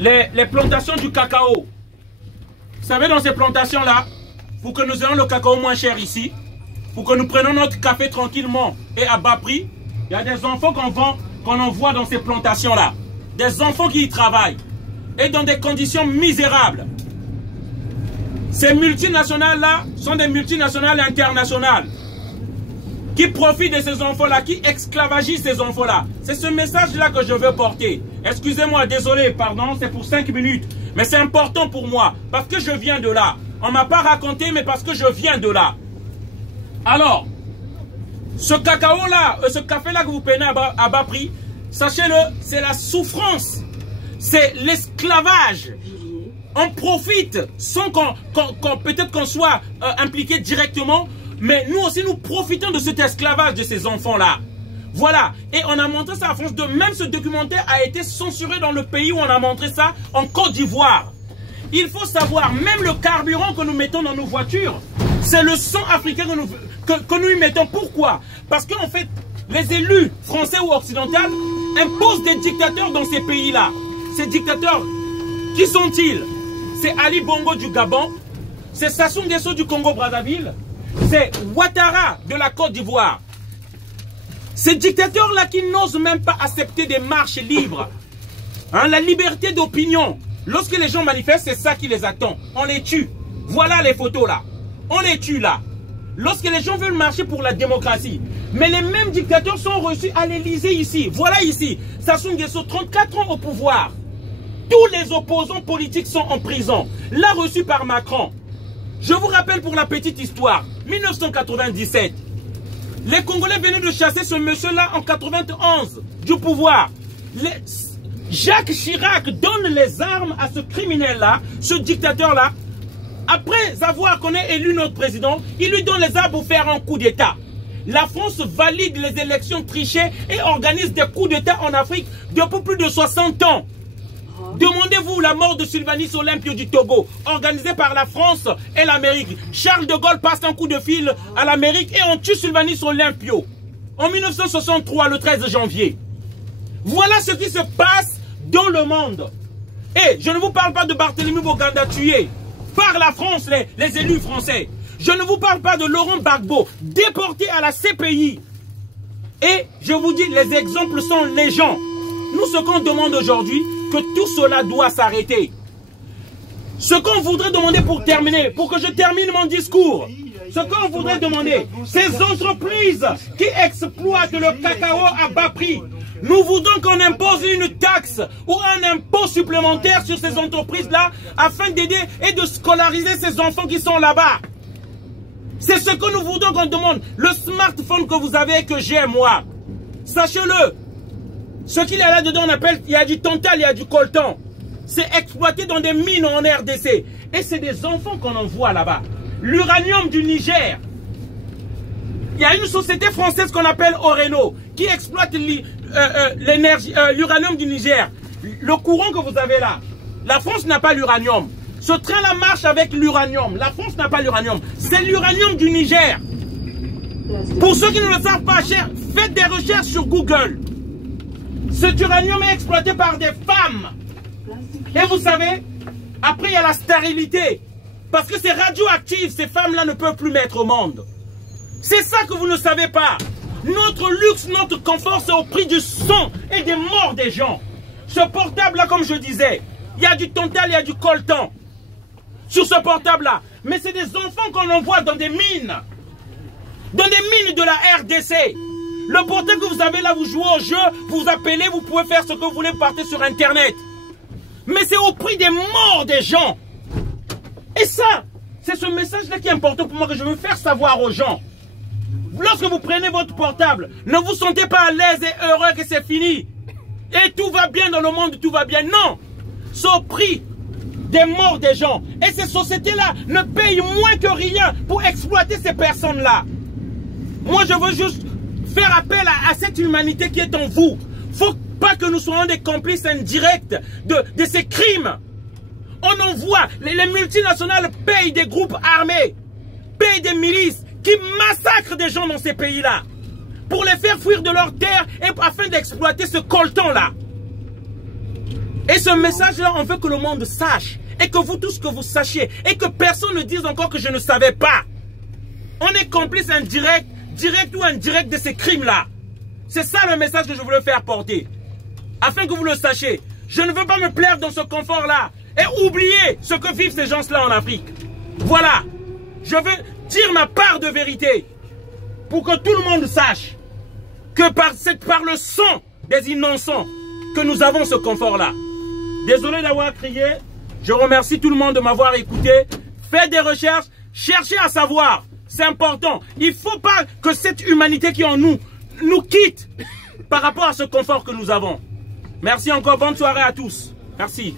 les plantations du cacao. Vous savez, dans ces plantations-là, pour que nous ayons le cacao moins cher ici, pour que nous prenions notre café tranquillement et à bas prix, il y a des enfants qu'on envoie dans ces plantations-là. Des enfants qui y travaillent. Et dans des conditions misérables. Ces multinationales-là sont des multinationales internationales qui profitent de ces enfants-là, qui esclavagisent ces enfants-là. C'est ce message-là que je veux porter. Excusez-moi, désolé, pardon, c'est pour 5 minutes. Mais c'est important pour moi, parce que je viens de là. On ne m'a pas raconté, mais parce que je viens de là. Alors, ce cacao-là, ce café-là que vous prenez à bas prix, sachez-le, c'est la souffrance. C'est l'esclavage. On profite sans peut-être qu'on soit impliqué directement, mais nous aussi nous profitons de cet esclavage de ces enfants-là. Voilà. Et on a montré ça à France 2. Même ce documentaire a été censuré dans le pays où on a montré ça, en Côte d'Ivoire. Il faut savoir, même le carburant que nous mettons dans nos voitures, c'est le sang africain que nous y mettons. Pourquoi? Parce qu'en fait, les élus français ou occidentaux imposent des dictateurs dans ces pays-là. Ces dictateurs, qui sont-ils? C'est Ali Bongo du Gabon, c'est Sassou Nguesso du Congo-Brazzaville, c'est Ouattara de la Côte d'Ivoire. Ces dictateurs-là qui n'osent même pas accepter des marches libres. Hein, la liberté d'opinion. Lorsque les gens manifestent, c'est ça qui les attend. On les tue. Voilà les photos là. On les tue là. Lorsque les gens veulent marcher pour la démocratie. Mais les mêmes dictateurs sont reçus à l'Élysée ici. Voilà ici. Sassou Nguesso, 34 ans au pouvoir. Tous les opposants politiques sont en prison. Là, reçu par Macron. Je vous rappelle pour la petite histoire. 1997. Les Congolais venaient de chasser ce monsieur-là en 91 du pouvoir. Jacques Chirac donne les armes à ce criminel-là, ce dictateur-là. Après avoir qu'on ait élu notre président, il lui donne les armes pour faire un coup d'État. La France valide les élections trichées et organise des coups d'État en Afrique depuis plus de 60 ans. Demandez-vous la mort de Sylvanus Olympio du Togo, organisée par la France et l'Amérique. Charles de Gaulle passe un coup de fil à l'Amérique et on tue Sylvanus Olympio en 1963, le 13 janvier. Voilà ce qui se passe dans le monde. Et je ne vous parle pas de Barthélemy Boganda tué par la France, les élus français. Je ne vous parle pas de Laurent Gbagbo, déporté à la CPI. Et je vous dis, les exemples sont légion. Nous, ce qu'on demande aujourd'hui, que tout cela doit s'arrêter. Ce qu'on voudrait demander pour terminer, pour que je termine mon discours, ce qu'on voudrait demander, ces entreprises qui exploitent le cacao à bas prix, nous voudrons qu'on impose une taxe ou un impôt supplémentaire sur ces entreprises-là afin d'aider et de scolariser ces enfants qui sont là-bas. C'est ce que nous voudrons qu'on demande. Le smartphone que vous avez et que j'ai moi, sachez-le, ce qu'il y a là-dedans, on appelle, il y a du tantal, il y a du coltan. C'est exploité dans des mines en RDC. Et c'est des enfants qu'on envoie là-bas. L'uranium du Niger. Il y a une société française qu'on appelle Oreno qui exploite l'uranium du Niger. Le courant que vous avez là, la France n'a pas l'uranium. Ce train-là marche avec l'uranium. La France n'a pas l'uranium. C'est l'uranium du Niger. Pour ceux qui ne le savent pas, faites des recherches sur Google. Cet uranium est exploité par des femmes. Et vous savez, après il y a la stérilité. Parce que c'est radioactif, ces femmes-là ne peuvent plus mettre au monde. C'est ça que vous ne savez pas. Notre luxe, notre confort, c'est au prix du sang et des morts des gens. Ce portable-là, comme je disais, il y a du tantal, il y a du coltan sur ce portable-là. Mais c'est des enfants qu'on envoie dans des mines. Dans des mines de la RDC. Le portable que vous avez là, vous jouez au jeu, vous appelez, vous pouvez faire ce que vous voulez, partez sur Internet. Mais c'est au prix des morts des gens. Et ça, c'est ce message-là qui est important pour moi, que je veux faire savoir aux gens. Lorsque vous prenez votre portable, ne vous sentez pas à l'aise et heureux que c'est fini. Et tout va bien dans le monde, tout va bien. Non, c'est au prix des morts des gens. Et ces sociétés-là ne payent moins que rien pour exploiter ces personnes-là. Moi, je veux juste faire appel à cette humanité qui est en vous. Faut pas que nous soyons des complices indirects de ces crimes. On en voit, les multinationales payent des groupes armés, payent des milices qui massacrent des gens dans ces pays-là pour les faire fuir de leur terre et afin d'exploiter ce coltan-là. Et ce message-là, on veut que le monde sache. Et que vous tous, que vous sachiez. Et que personne ne dise encore que je ne savais pas. On est complice indirect, direct ou indirect de ces crimes-là. C'est ça le message que je voulais faire porter. Afin que vous le sachiez. Je ne veux pas me plaire dans ce confort-là. Et oublier ce que vivent ces gens-là en Afrique. Voilà. Je veux dire ma part de vérité. Pour que tout le monde sache. Que par le sang des innocents que nous avons ce confort-là. Désolé d'avoir crié. Je remercie tout le monde de m'avoir écouté. Faites des recherches. Cherchez à savoir. C'est important. Il ne faut pas que cette humanité qui est en nous quitte par rapport à ce confort que nous avons. Merci encore. Bonne soirée à tous. Merci.